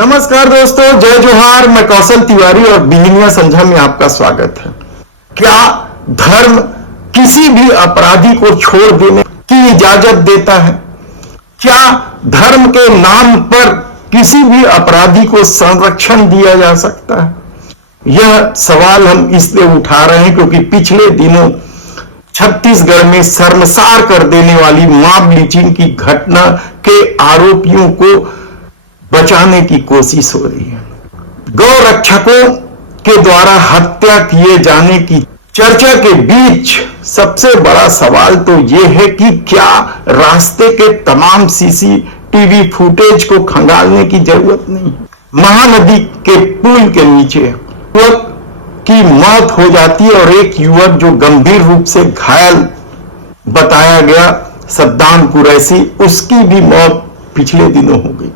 नमस्कार दोस्तों, जय जोहार। मैं कौशल तिवारी और बिहनिया संझा में आपका स्वागत है। क्या धर्म किसी भी अपराधी को छोड़ देने की इजाजत देता है? क्या धर्म के नाम पर किसी भी अपराधी को संरक्षण दिया जा सकता है? यह सवाल हम इसलिए उठा रहे हैं क्योंकि पिछले दिनों छत्तीसगढ़ में शर्मसार कर देने वाली मॉब लिंचिंग की घटना के आरोपियों को बचाने की कोशिश हो रही है। गौ रक्षकों के द्वारा हत्या किए जाने की चर्चा के बीच सबसे बड़ा सवाल तो यह है कि क्या रास्ते के तमाम सीसीटीवी फुटेज को खंगालने की जरूरत नहीं? महानदी के पुल के नीचे युवक की मौत हो जाती है और एक युवक जो गंभीर रूप से घायल बताया गया, सद्दाम कुरैशी, उसकी भी मौत पिछले दिनों हो गई।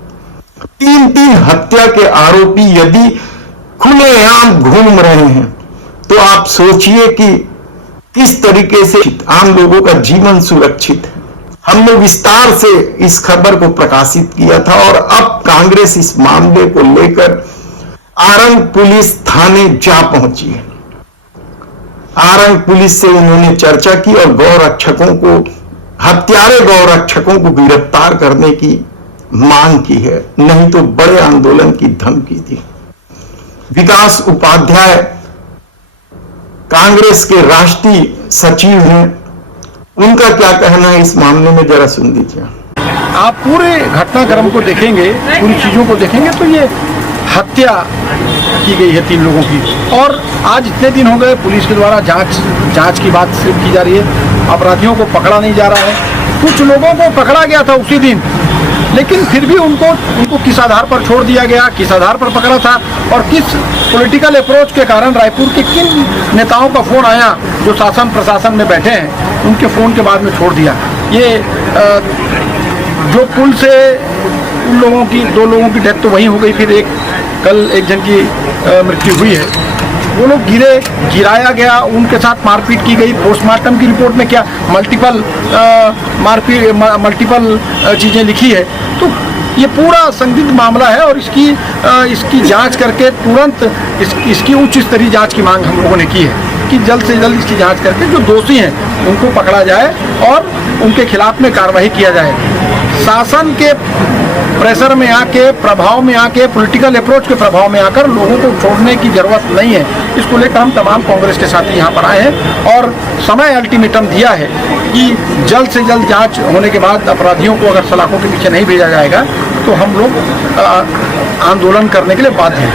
तीन हत्या के आरोपी यदि खुलेआम घूम रहे हैं तो आप सोचिए कि किस तरीके से आम लोगों का जीवन सुरक्षित है। हमने विस्तार से इस खबर को प्रकाशित किया था और अब कांग्रेस इस मामले को लेकर आरंग पुलिस थाने जा पहुंची है। आरंग पुलिस से उन्होंने चर्चा की और हत्यारे गौ रक्षकों को गिरफ्तार करने की मांग की है, नहीं तो बड़े आंदोलन की धमकी दी। विकास उपाध्याय कांग्रेस के राष्ट्रीय सचिव हैं, उनका क्या कहना है इस मामले में, जरा सुन लीजिए। आप पूरे घटनाक्रम को देखेंगे, पूरी चीजों को देखेंगे तो ये हत्या की गई है 3 लोगों की। और आज इतने दिन हो गए पुलिस के द्वारा जांच की बात सिर्फ की जा रही है, अपराधियों को पकड़ा नहीं जा रहा है। कुछ लोगों को पकड़ा गया था उसी दिन, लेकिन फिर भी उनको किस आधार पर छोड़ दिया गया, किस आधार पर पकड़ा था और किस पॉलिटिकल अप्रोच के कारण रायपुर के किन नेताओं का फोन आया जो शासन प्रशासन में बैठे हैं, उनके फोन के बाद में छोड़ दिया। ये जो पुल से उन लोगों की 2 लोगों की डेथ तो वहीं हो गई, फिर कल एक जन की मृत्यु हुई है। वो लोग गिराया गया, उनके साथ मारपीट की गई। पोस्टमार्टम की रिपोर्ट में क्या मल्टीपल चीज़ें लिखी है। तो ये पूरा संदिग्ध मामला है और इसकी जांच करके तुरंत इसकी उच्च स्तरीय जांच की मांग हम लोगों ने की है कि जल्द से जल्द इसकी जांच करके जो दोषी हैं उनको पकड़ा जाए और उनके खिलाफ में कार्रवाई किया जाए। शासन के प्रेशर में आके, प्रभाव में आके, पॉलिटिकल अप्रोच के प्रभाव में आकर लोगों को छोड़ने की जरूरत नहीं है। इसको लेकर हम तमाम कांग्रेस के साथी यहाँ पर आए हैं और समय अल्टीमेटम दिया है कि जल्द से जल्द जांच होने के बाद अपराधियों को अगर सलाखों के पीछे नहीं भेजा जाएगा तो हम लोग आंदोलन करने के लिए बाध्य हैं।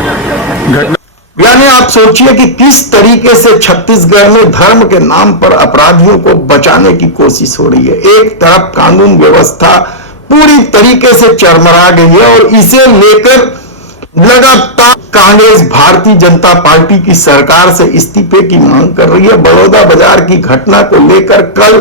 यानी आप सोचिए कि किस तरीके से छत्तीसगढ़ में धर्म के नाम पर अपराधियों को बचाने की कोशिश हो रही है। एक तरफ कानून व्यवस्था पूरी तरीके से चरमरा गई है और इसे लेकर लगातार कांग्रेस भारतीय जनता पार्टी की सरकार से इस्तीफे की मांग कर रही है। बड़ौदा बाजार की घटना को लेकर कल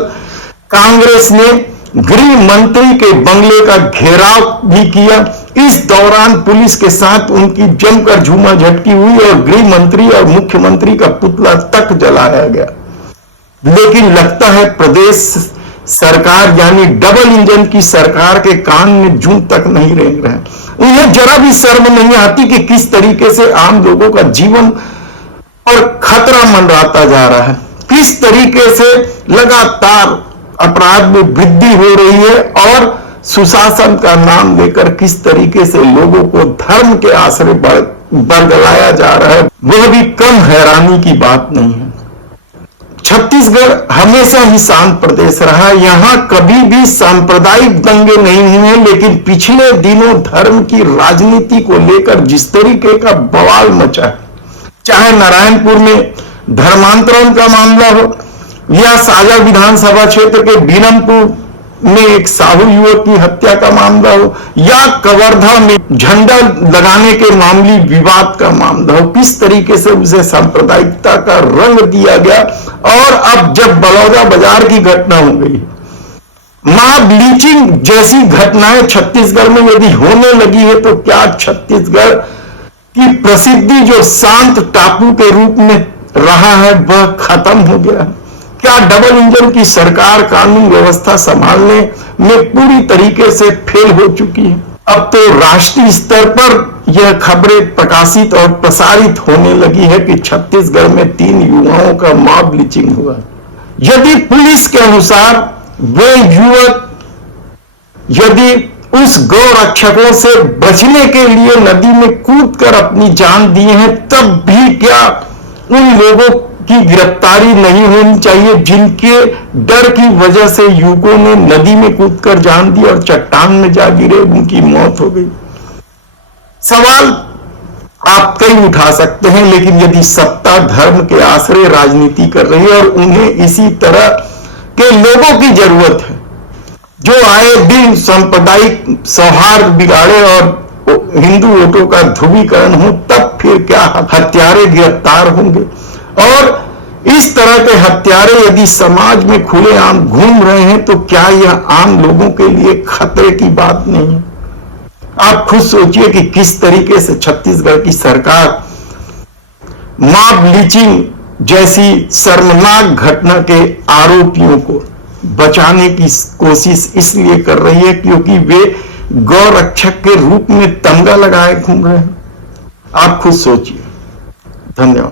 कांग्रेस ने गृह मंत्री के बंगले का घेराव भी किया। इस दौरान पुलिस के साथ उनकी जमकर झूमाझटकी हुई और गृह मंत्री और मुख्यमंत्री का पुतला तक जलाया गया। लेकिन लगता है प्रदेश सरकार यानी डबल इंजन की सरकार के कान में जूं तक नहीं रेंग रहे। उन्हें जरा भी शर्म नहीं आती कि किस तरीके से आम लोगों का जीवन और खतरा मंडराता जा रहा है, किस तरीके से लगातार अपराध में वृद्धि हो रही है और सुशासन का नाम लेकर किस तरीके से लोगों को धर्म के आश्रय बरगलाया जा रहा है, वह भी कम हैरानी की बात नहीं है। छत्तीसगढ़ हमेशा ही शांत प्रदेश रहा है, यहां कभी भी सांप्रदायिक दंगे नहीं हुए, लेकिन पिछले दिनों धर्म की राजनीति को लेकर जिस तरीके का बवाल मचा है, चाहे नारायणपुर में धर्मांतरण का मामला हो या साजा विधानसभा क्षेत्र के बीनमपुर में एक साहू युवक की हत्या का मामला हो या कवर्धा में झंडा लगाने के मामूली विवाद का मामला हो, किस तरीके से उसे सांप्रदायिकता का रंग दिया गया। और अब जब बड़ौदा बाजार की घटना हो गई, मॉब लिंचिंग जैसी घटनाएं छत्तीसगढ़ में यदि होने लगी है तो क्या छत्तीसगढ़ की प्रसिद्धि जो शांत टापू के रूप में रहा है वह खत्म हो गया? क्या डबल इंजन की सरकार कानून व्यवस्था संभालने में पूरी तरीके से फेल हो चुकी है? अब तो राष्ट्रीय स्तर पर यह खबरें प्रकाशित और प्रसारित होने लगी है कि छत्तीसगढ़ में 3 युवाओं का मॉब लिंचिंग हुआ। यदि पुलिस के अनुसार वे युवक यदि उस गौ रक्षकों से बचने के लिए नदी में कूदकर अपनी जान दिए हैं, तब भी क्या उन लोगों की गिरफ्तारी नहीं होनी चाहिए जिनके डर की वजह से युवकों ने नदी में कूदकर जान दी और चट्टान में जा गिरे, उनकी मौत हो गई। सवाल आप कई उठा सकते हैं, लेकिन यदि सत्ता धर्म के आश्रय राजनीति कर रही है और उन्हें इसी तरह के लोगों की जरूरत है जो आए दिन सांप्रदायिक सौहार्द बिगाड़े और हिंदू वोटों का ध्रुवीकरण हो, तब फिर क्या हत्यारे गिरफ्तार होंगे? और इस तरह के हत्यारे यदि समाज में खुलेआम घूम रहे हैं तो क्या यह आम लोगों के लिए खतरे की बात नहीं है? आप खुद सोचिए कि किस तरीके से छत्तीसगढ़ की सरकार मॉब लिंचिंग जैसी शर्मनाक घटना के आरोपियों को बचाने की कोशिश इसलिए कर रही है क्योंकि वे गौ रक्षक के रूप में तमगा लगाए घूम रहे हैं। आप खुद सोचिए। धन्यवाद।